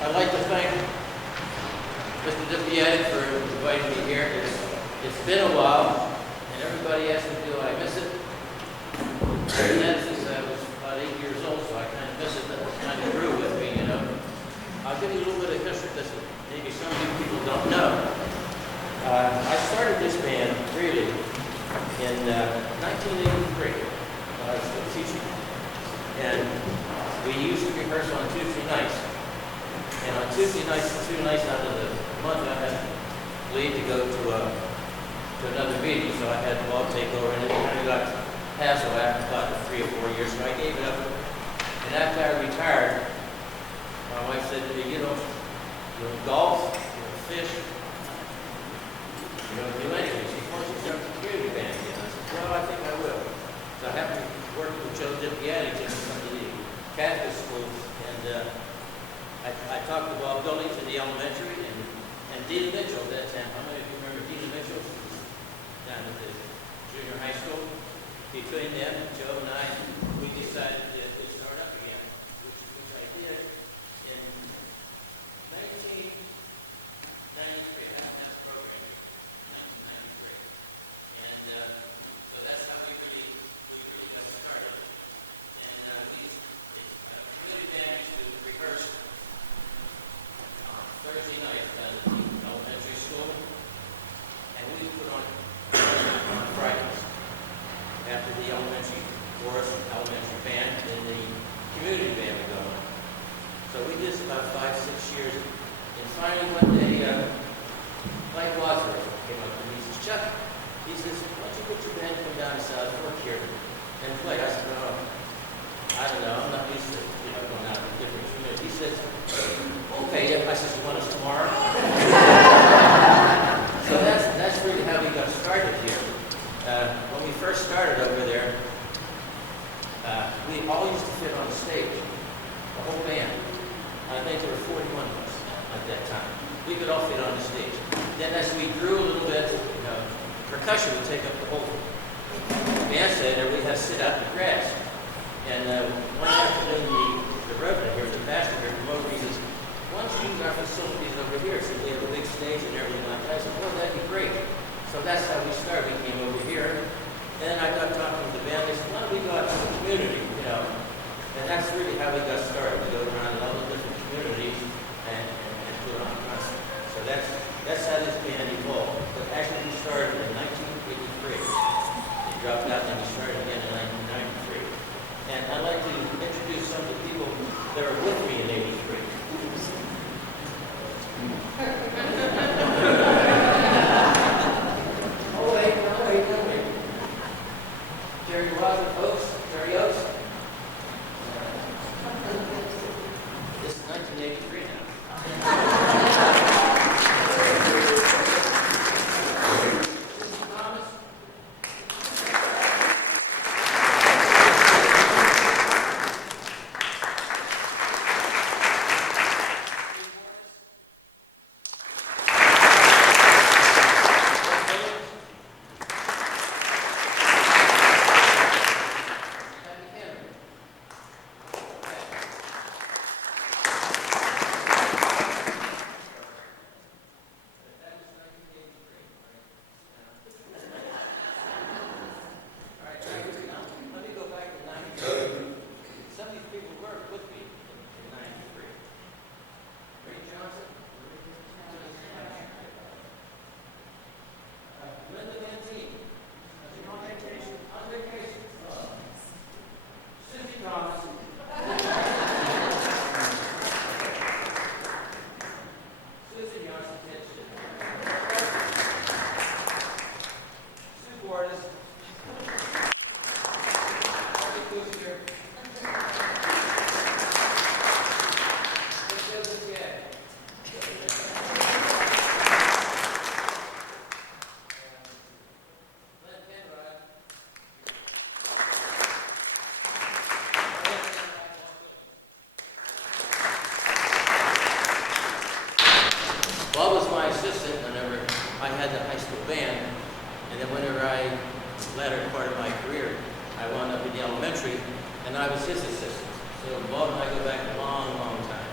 I'd like to thank Mr. Dipiati for inviting me here. It's been a while, and everybody asks me, do I miss it? And that's since I was about 8 years old, so I kind of miss it. That kind of grew with me, you know. I'll give you a little bit of history because maybe some of you people don't know. I started this band, really, in 1983, when I was still teaching. And we used to rehearse on Tuesday nights. And on Tuesday nights, 2 nights out of the month, I had leave to go to another meeting, so I had Bob take over, and it kind of got hassle after about 3 or 4 years, so I gave it up. And after I retired, my wife said to me, you don't golf, you don't fish, you don't do anything. She wants you to start the community band again. I said, well, I think I will. So I happened to work with Joe Dipiati in some of the Catholic schools, and I talked to Bob Billings in the elementary, and Dina Mitchell at that time. How many of you remember Dina Mitchell? Down at the junior high school. Between them, Joe and I, we decided to start up again, which I did in 1993. That was the program, 1993. And so that's how we really got started. And these community band used to rehearse on Thursday night at the elementary school, and we put on Fridays after the elementary chorus and elementary band, and the community band would go on. So we did this about 5, 6 years, and finally one day, Mike Wadsworth came up to me. He says, Chuck, he says, why don't you put your band come down to South Fork here and play? I said, no, I don't know, I'm not used to going out to different communities. He says, okay, I said, you want us tomorrow? So that's really how we got started here. When we first started over there, we all used to fit on the stage, the whole band. I think there were 41 of us at that time. We could all fit on the stage. Then as we grew a little bit, percussion would take up the whole band center. We had to sit out in the grass. And one afternoon, the reverend here, the pastor here, came over, he says, why don't you use our facilities over here? So we have a big stage and everything like that. I said, well, that'd be great. So that's how we started. We came over here. And then I got talking with the band. They said, why don't we go out to the community, And that's really how we got started. We go around all the different communities and put on concerts. So that's how this band evolved. But actually we started in 1983. It dropped out and we started again in 1993. And I'd like to introduce some of the people that are with me in 83. Jerry Oaks. This is 1983 now. Thomas. Bob was my assistant whenever I had the high school band, and then whenever latter part of my career, I wound up in the elementary, and I was his assistant. So Bob and I go back a long, long time.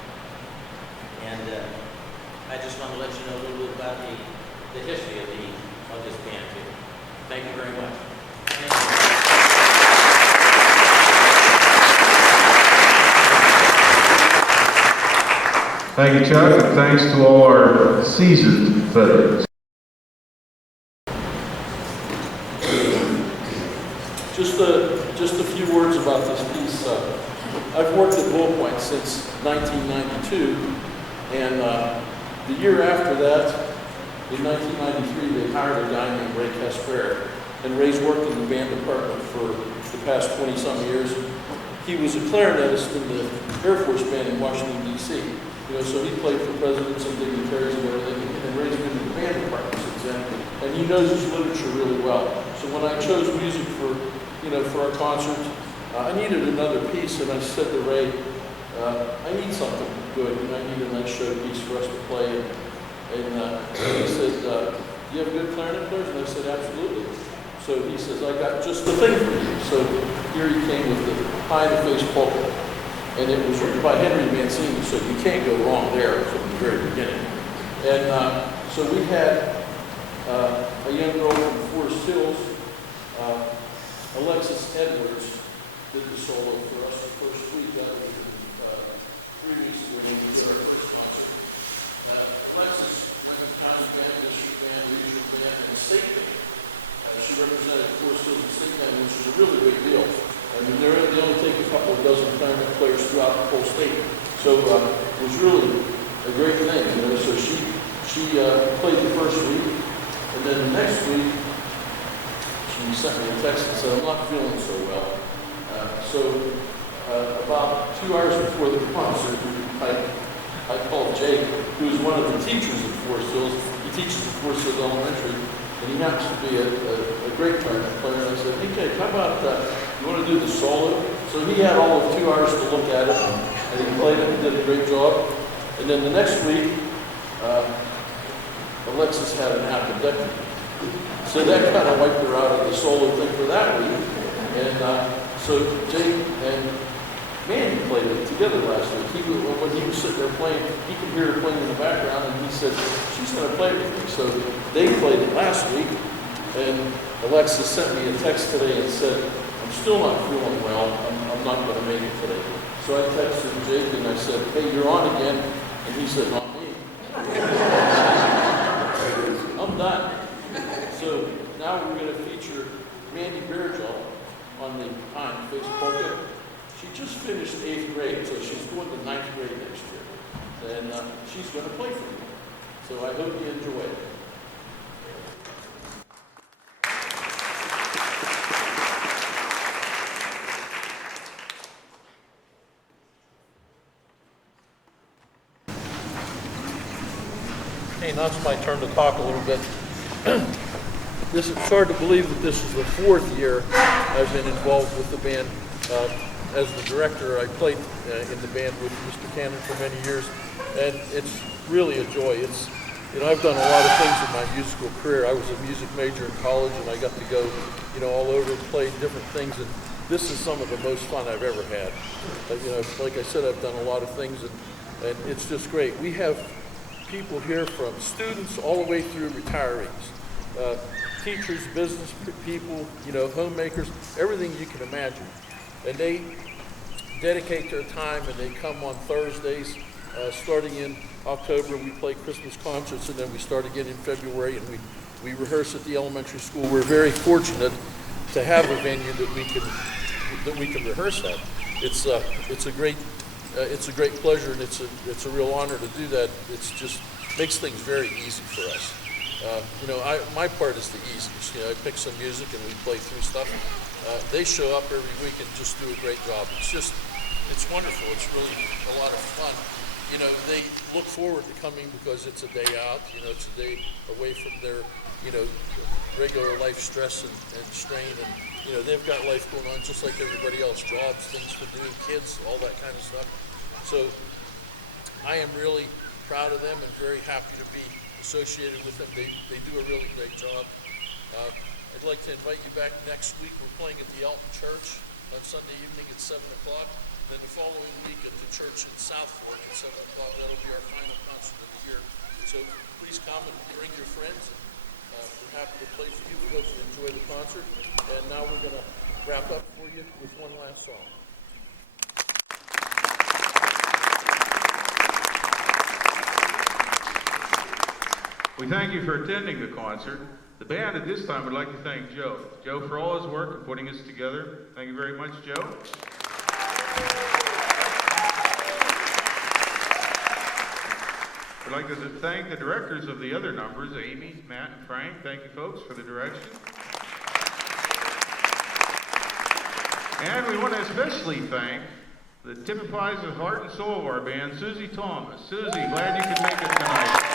about the history of this band too. Thank you very much. Thank you, Chuck, and thanks to all our seasoned veterans. Just a few words about this piece. I've worked at Bull Point since 1992, and the year after that, in 1993, they hired a guy named Ray Casper, and Ray's worked in the band department for the past 20-some years. He was a clarinetist in the Air Force Band in Washington, D.C. So he played for presidents and dignitaries and everything, and Ray's been in the band department since then, and he knows his literature really well. So when I chose music for our concert, I needed another piece, and I said to Ray, I need something good, I need a nice showpiece for us to play. And he said, do you have good clarinet players? And I said, absolutely. So he says, I got just the thing for you. So here he came with the High in the Face polka. And it was written by Henry Mancini, so you can't go wrong there from the very beginning. And so we had a young girl from Forest Hills, Alexis Edwards, did the solo for us the first week. That was 3 weeks ago when we did our first concert. Alexis went with county band, district band, regional band, and state band. She represented Forest Hills and state band, which is a really big deal. I mean, they only take a couple of dozen clarinet players throughout the whole state. So it was really a great thing, So she played the first week, and then the next week, she sent me a text and said, I'm not feeling so well. About 2 hours before the concert, I called Jake, who is one of the teachers at Forest Hills. He teaches at Forest Hills Elementary, and he happens to be a great clarinet player. And I said, hey Jake, how about you want to do the solo? So he had all of 2 hours to look at it, and he played it and did a great job. And then the next week, Alexis had an appendectomy. So that kind of wiped her out of the solo thing for that week. And so Jake and Manny played it together last week. When he was sitting there playing, he could hear her playing in the background, and he said, she's going to play it with me. So they played it last week, and Alexis sent me a text today and said, I'm still not feeling well. I'm not going to make it today. So I texted Jake and I said, hey, you're on again. And he said, not me. I'm done. So now we're going to feature Mandy Bearjaw on the High in the Face polka. She just finished 8th grade, so she's going to 9th grade next year. And she's going to play for me. So I hope you enjoy it. Okay, now it's my turn to talk a little bit. It's hard to believe that this is the 4th year I've been involved with the band. As the director, I played in the band with Mr. Cannon for many years, and it's really a joy. I've done a lot of things in my musical career. I was a music major in college, and I got to go, all over and play different things, and this is some of the most fun I've ever had. Like I said, I've done a lot of things, and it's just great. We have people here from students all the way through retirees, teachers, business people, homemakers, everything you can imagine. And they dedicate their time, and they come on Thursdays. Starting in October, we play Christmas concerts, and then we start again in February, and we rehearse at the elementary school. We're very fortunate to have a venue that we can rehearse at. It's a great pleasure, and it's a real honor to do that. It's just makes things very easy for us. My part is the easiest. I pick some music and we play through stuff. They show up every week and just do a great job. It's wonderful. It's really a lot of fun. They look forward to coming because it's a day out. It's a day away from their, regular life stress and strain. And, they've got life going on just like everybody else. Jobs, things to do, kids, all that kind of stuff. So I am really proud of them and very happy to be associated with them. They do a really great job. I'd like to invite you back next week. We're playing at the Alton Church on Sunday evening at 7 o'clock. Then the following week at the church in South Fork at 7 o'clock. That'll be our final concert of the year. So please come and bring your friends. We're happy to play for you. We hope you enjoy the concert. And now we're going to wrap up for you with one last song. We thank you for attending the concert. The band at this time would like to thank Joe. Joe for all his work in putting this together. Thank you very much, Joe. We'd like to thank the directors of the other numbers, Amy, Matt, and Frank. Thank you, folks, for the direction. And we want to especially thank the typifies the heart and soul of our band, Susie Thomas. Susie, glad you could make it tonight.